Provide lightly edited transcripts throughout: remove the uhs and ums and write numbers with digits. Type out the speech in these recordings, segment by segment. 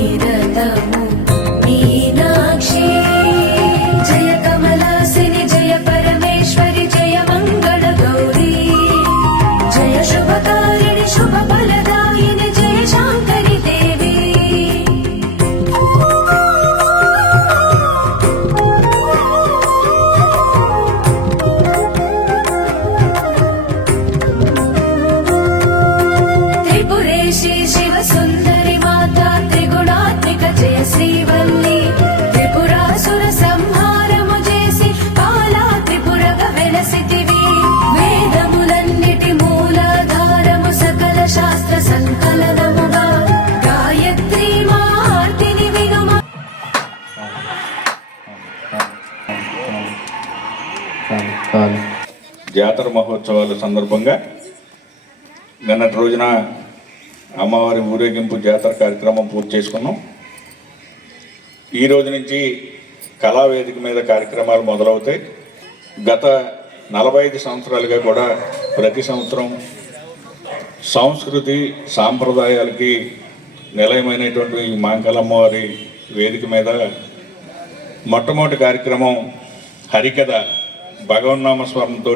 నిరతము మీనాక్షి జయ కమలాసిని జయ పరమేశ్వరి జయ మంగళ గౌరీ జయ శుభకారిణి శుభ ఫలదాయిని జయ శాంకరి దేవి త్రిపురేశి శివ సుందరి మాతా త్రిగుణాత్మిక జయ శ్రీవల్లి త్రిపురాసుర సంహారము చేసి కాలా త్రిపురగ వెలసితివి వేదములన్నిటి మూలాధారము సకల శాస్త్ర సంకలనముగా గాయత్రి మార్తిని వినుమ జాతర మహోత్సవాల సందర్భంగా నిన్నటి రోజున అమ్మవారి ఊరేగింపు జాతర కార్యక్రమం పూర్తి చేసుకున్నాం. ఈ రోజు నుంచి కళావేదిక మీద కార్యక్రమాలు మొదలవుతాయి. గత 45 సంవత్సరాలుగా కూడా ప్రతి సంవత్సరం సంస్కృతి సాంప్రదాయాలకి నిలయమైనటువంటి ఈ మాంకలమ్మవారి వేదిక మీద మొట్టమొదటి కార్యక్రమం హరికథ భగవన్నామస్మరణతో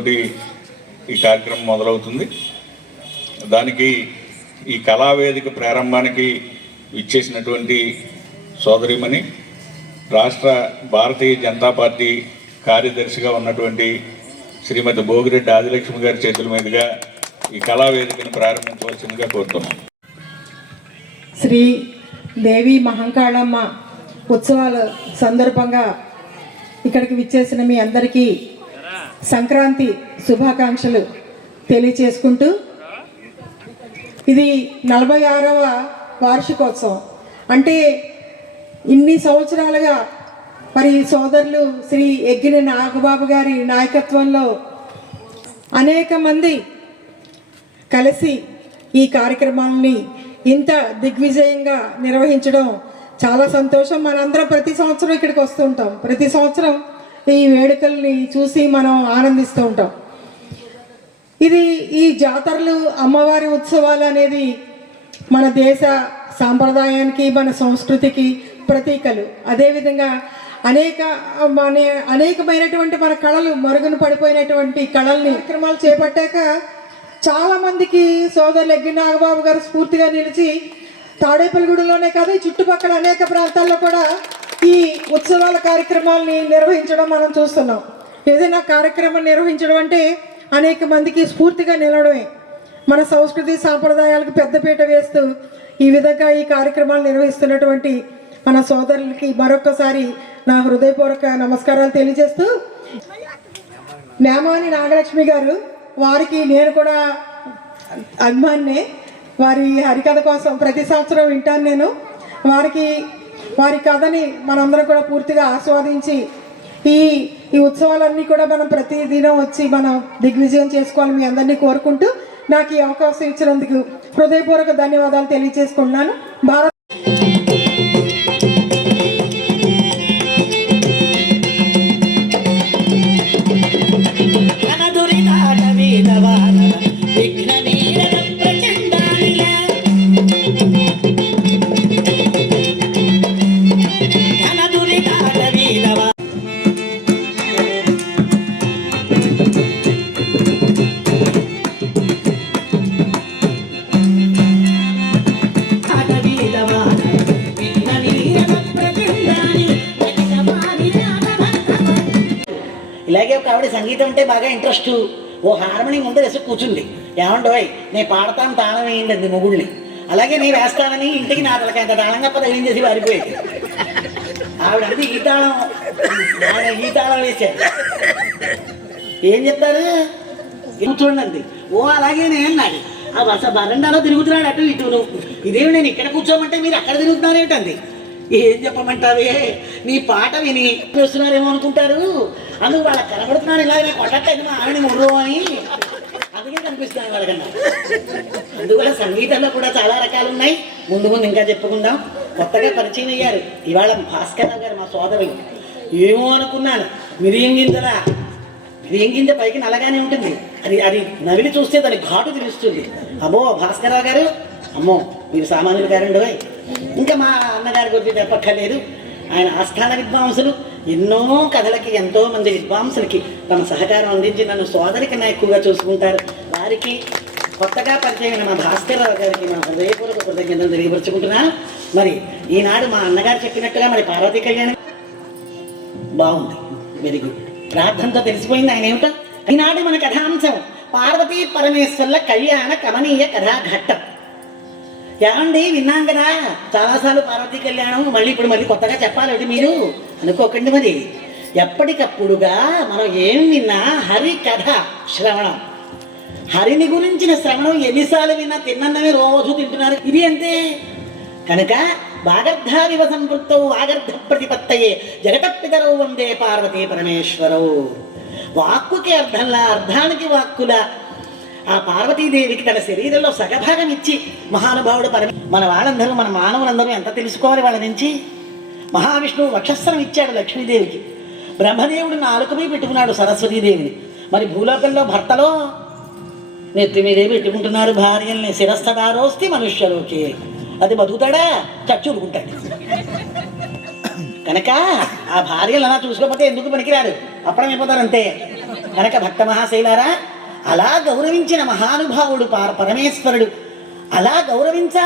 ఈ కార్యక్రమం మొదలవుతుంది. దానికి ఈ కళావేదిక ప్రారంభానికి ఇచ్చేసినటువంటి సోదరిమణి రాష్ట్ర భారతీయ జనతా పార్టీ కార్యదర్శిగా ఉన్నటువంటి శ్రీమతి భోగిరెడ్డి ఆదిలక్ష్మి గారి చేతుల మీదుగా ఈ కళావేదికను ప్రారంభించవలసిందిగా కోరుతున్నాం. శ్రీ దేవి మహంకాళమ్మ ఉత్సవాల సందర్భంగా ఇక్కడికి విచ్చేసిన మీ అందరికీ సంక్రాంతి శుభాకాంక్షలు తెలియచేసుకుంటూ ఇది 46వ వార్షికోత్సవం. అంటే ఇన్ని సంవత్సరాలుగా మరి సోదరులు శ్రీ ఎగ్గిన నాగబాబు గారి నాయకత్వంలో అనేక మంది కలిసి ఈ కార్యక్రమాన్ని ఇంత దిగ్విజయంగా నిర్వహించడం చాలా సంతోషం. మనందరం ప్రతి సంవత్సరం ఇక్కడికి వస్తూ ఉంటాం. ప్రతి సంవత్సరం ఈ వేడుకల్ని చూసి మనం ఆనందిస్తూ ఉంటాం. ఇది ఈ జాతరలు అమ్మవారి ఉత్సవాలు అనేది మన దేశ సాంప్రదాయానికి మన సంస్కృతికి ప్రతీకలు. అదేవిధంగా అనేకమైనటువంటి మన కళలు మరుగున పడిపోయినటువంటి కళల్ని కార్యక్రమాలు చేపట్టాక చాలామందికి సోదరులు ఎగ్గి నాగబాబు గారు స్ఫూర్తిగా నిలిచి తాడేపల్లిగూడలోనే కాదు ఈ చుట్టుపక్కల అనేక ప్రాంతాల్లో కూడా ఈ ఉత్సవాల కార్యక్రమాలని నిర్వహించడం మనం చూస్తున్నాం. ఏదైనా కార్యక్రమం నిర్వహించడం అంటే అనేక మందికి స్ఫూర్తిగా నిలవడమే. మన సంస్కృతి సాంప్రదాయాలకు పెద్దపీట వేస్తూ ఈ విధంగా ఈ కార్యక్రమాలు నిర్వహిస్తున్నటువంటి మన సోదరులకి మరొక్కసారి నా హృదయపూర్వక నమస్కారాలు తెలియజేస్తూ, నేమాని నాగలక్ష్మి గారు వారికి నేను కూడా అభిమానినే. వారి హరికథ కోసం ప్రతి సంవత్సరం వింటాను నేను. వారి కథని మనందరం కూడా పూర్తిగా ఆస్వాదించి ఈ ఉత్సవాలన్నీ కూడా మనం ప్రతి దినం వచ్చి మనం దిగ్విజయం చేసుకోవాలని మీ అందరినీ కోరుకుంటూ నాకు ఈ అవకాశం ఇచ్చినందుకు హృదయపూర్వక ధన్యవాదాలు తెలియజేసుకుంటున్నాను. భారత్ ఇలాగే ఒక ఆవిడ సంగీతం అంటే బాగా ఇంట్రెస్ట్. ఓ హార్మోనియం ఉంటే వేసి కూర్చుంది. ఏమండోయ్ నేను పాడతాను తాళం వేయండి అంది మొగుడిని. అలాగే నేను వేస్తానని ఇంటికి నా తలకాయంత తాళంగా తగిలిం చేసి పారిపోయేది. ఆవిడ అంటే ఈ తాళం ఆయన ఈ తాళం వేశారు. ఏం చెప్తారు కూర్చోండి. ఓ అలాగేనే అన్నాడు. ఆ బస బరండాలో తిరుగుతున్నాడు అటు ఇటును. ఇదేమి నేను ఇక్కడ కూర్చోమంటే మీరు అక్కడ తిరుగుతున్నారేంటంది. ఏం చెప్పమంటావే నీ పాట విని వస్తున్నారేమో అనుకుంటారు. అందుకు వాళ్ళకి కనబడుతున్నాను ఇలా కొట్టట్లేదు మా ఆవిడని ముర్రు అని. అందుకే కనిపిస్తున్నాను వాళ్ళకన్నా. అందువల్ల సంగీతంలో కూడా చాలా రకాలు ఉన్నాయి. ముందు ముందు ఇంకా చెప్పుకుందాం. కొత్తగా పరిచయం అయ్యారు ఇవాళ భాస్కరరావు గారు మా సోదరులు. ఏమో అనుకున్నాను మిరియం గింజలా. మిరియం గింజ పైకి నల్లగానే ఉంటుంది. అది నవిలి చూస్తే దాని ఘాటు తెలుస్తుంది. అమ్మో భాస్కరరావు గారు, అమ్మో మీరు సామాన్యులు గారండి. ఇంకా మా అన్నగారి గురించి చెప్పక్కర్లేదు. ఆయన ఆస్థాన విద్వాంసులు. ఎన్నో కథలకి ఎంతో మంది విద్వాంసులకి తమ సహకారం అందించి నన్ను సోదరి కన్నా ఎక్కువగా చూసుకుంటారు. వారికి కొత్తగా పరిచయమైన మా భాస్కర్రావు గారికి మా హృదయపూర్వక కృతజ్ఞతలు తెలియపరుచుకుంటున్నాను. మరి ఈనాడు మా అన్నగారు చెప్పినట్టుగా మరి పార్వతీ కళ్యాణం బాగుంది, వెరీ గుడ్. ప్రార్థనతో తెలిసిపోయింది ఆయన ఏమిటో. ఈనాడు మన కథాంశం పార్వతీ పరమేశ్వర్ల కళ్యాణ కమనీయ కథాఘట్టం. ఏమండి విన్నాం కదా చాలాసార్లు పార్వతీ కళ్యాణం, మళ్ళీ ఇప్పుడు మళ్ళీ కొత్తగా చెప్పాలి మీరు అనుకోకండి. మరి ఎప్పటికప్పుడుగా మనం ఏం విన్నా హరి కథ శ్రవణం, హరిని గురించిన శ్రవణం ఎన్నిసార్లు విన్నా తిన్నన్నమే రోజు తింటున్నారు. ఇది అంతే కనుక వాగర్ధావివ సంపృక్తౌ వాగర్ధ ప్రతిపత్తయే జగతపితరౌ వందే పార్వతీ పరమేశ్వరౌ. వాక్కుకి అర్థంలా, అర్థానికి వాక్కులా ఆ పార్వతీదేవికి తన శరీరంలో సగభాగం ఇచ్చి మహానుభావుడు మన వాళ్ళందరూ, మన మానవులందరూ ఎంత తెలుసుకోవాలి వాళ్ళ నుంచి. మహావిష్ణువు వక్షస్త్రం ఇచ్చాడు లక్ష్మీదేవికి, బ్రహ్మదేవుడు నాలుకపై పెట్టుకున్నాడు సరస్వతీదేవిని. మరి భూలోకంలో భర్తలో నెత్తి మీదే పెట్టుకుంటున్నారు భార్యల్ని. శిరస్థదారోస్తి మనుష్యలోకి, అది బతుకుతాడా చచ్చుకుంటాడు. కనుక ఆ భార్యలు అలా చూసుకోకపోతే ఎందుకు పనికిరాడు, అప్పుడమైపోతారు అంతే. కనుక భక్త మహాశైలారా, అలా గౌరవించిన మహానుభావుడు పరమేశ్వరుడు, అలా గౌరవించాలి.